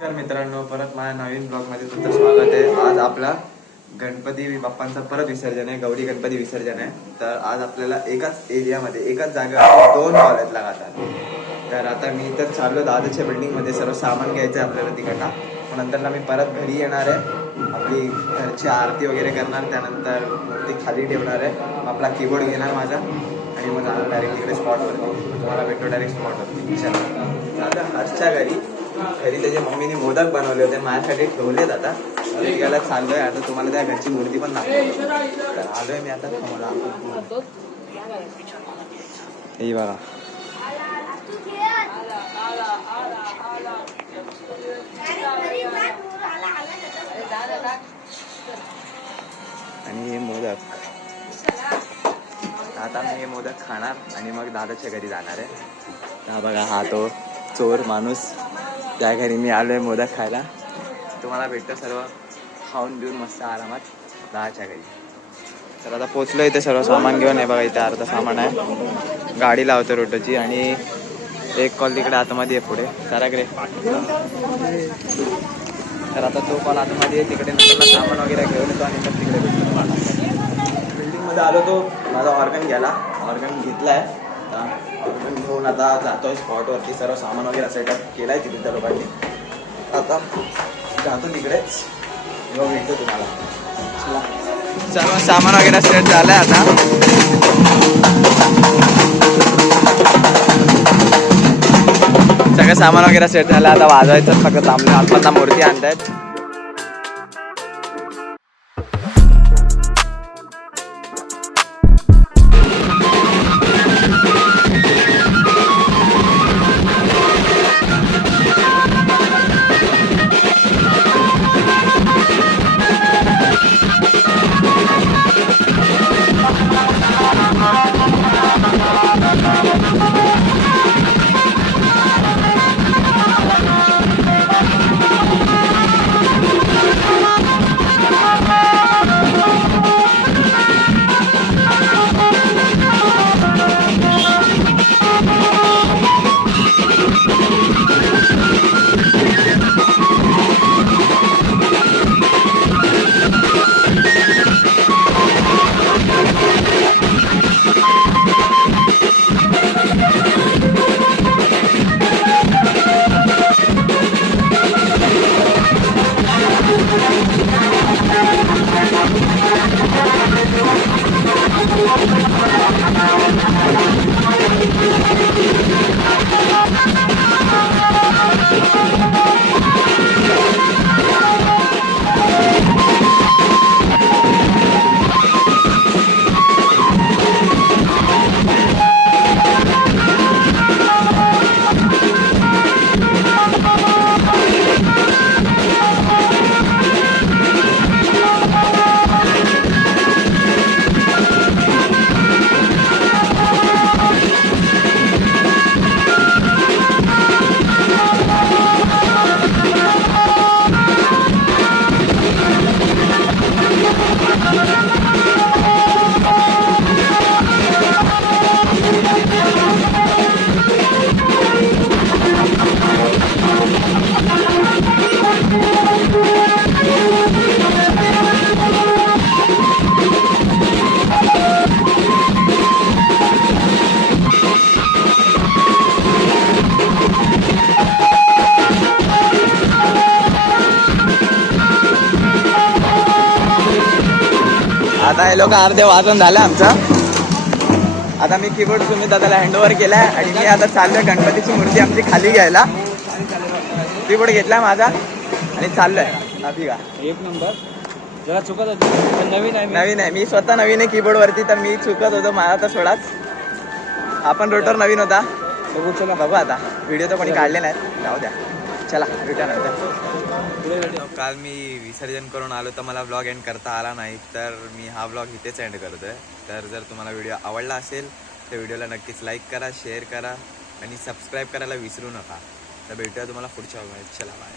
नमस्कार मित्रांनो, परत माझ्या नवीन ब्लॉगमध्ये तुमचं स्वागत आहे. आज आपला गणपती बाप्पांचा परत विसर्जन आहे, गौरी गणपती विसर्जन आहे. तर आज आपल्याला एकाच एरियामध्ये एकाच जागेवर 2 कॉलेज लागतात. तर आता मी तर चाललो दादाच्या बिल्डिंगमध्ये, सर्व सामान घ्यायचं आहे आपल्याला तिकडनं. मग नंतर मी परत घरी येणार आहे, आपली घरची आरती वगैरे करणार, त्यानंतर मूर्ती खाली ठेवणार आहे, आपला कीबोर्ड घेणार माझा आणि मग जाणार डायरेक्ट तिकडे स्पॉटवरती. तुम्हाला भेटतो डायरेक्ट स्पॉटवरती. चला आता हर्षच्या घरी त्याच्या मम्मीने मोदक बनवले होते, माझ्यासाठी ठेवलेत. आता निघायला चाललोय. आता तुम्हाला त्या घरची मूर्ती पण दाखवतो. तर आलोय मी आता. हे बघा, आणि हे मोदक. आता मी हे मोदक खाणार आणि मग दादाच्या घरी जाणार आहे. हा बघा, हा तो चोर माणूस त्या घरी मी आलोय मोदक खायला. तुम्हाला भेटतं सर्व खाऊन घेऊन मस्त आरामात दादाच्या घरी. तर आता पोचलो इथे, सर्व सामान घेऊन. आहे बघा, इथे अर्धा सामान आहे. गाडी लावतो रोटोची आणि एक कॉल तिकडे आतमध्ये आहे पुढे सराकडे. तर आता तो कॉल आतमध्ये आहे तिकडे. नंतर सामान वगैरे घेऊन येतो आणि मग तिकडे भेटतो तुम्हाला. बिल्डिंगमध्ये आलो तो माझा ऑर्गन घ्यायला. ऑर्गन घेतला आहे. ऑर्गन घेऊन आता जातोय स्पॉटवरती. सर्व सामान वगैरे सेटअप केला आहे तिथे त्या लोकांनी. आता जातो तिकडेच, मग भेटतो तुम्हाला. सर्व सामान वगैरे सेट झालं आहे आता. सगळं सामान वगैरे सेट झालं. आता वाजवायचं फक्त थांबलं. आतमधला मूर्ती आणतायत. आता हे लोक अर्धे वाजून झालं आमचं. आता मी कीबोर्ड तुम्ही दादाला हँडओव्हर केलाय आणि मी आता चाललोय गणपतीची मूर्ती आमची खाली घ्यायला. कीबोर्ड घेतलाय माझा आणि चाललोय. का एक नंबर. जरा चुकत होती, नवीन आहे. मी स्वतः नवीन आहे कीबोर्ड वरती, तर मी चुकत होतो. माझा तर सोडाच. आपण रोटर नवीन होता. चला बघू आता. व्हिडिओ तर कोणी काढले नाहीत, जाऊ द्या. चला भेटूया नंतर. काल मी विसर्जन करून आलो तर मला ब्लॉग एंड करता आला नाही, तर मी हा ब्लॉग इथेच एंड करतोय. तर जर तुम्हाला व्हिडिओ आवडला असेल तर व्हिडिओला नक्कीच लाईक करा, शेअर करा आणि सबस्क्राईब करायला विसरू नका. तर भेटूया तुम्हाला पुढच्या व्हिडिओमध्ये. चला बाय.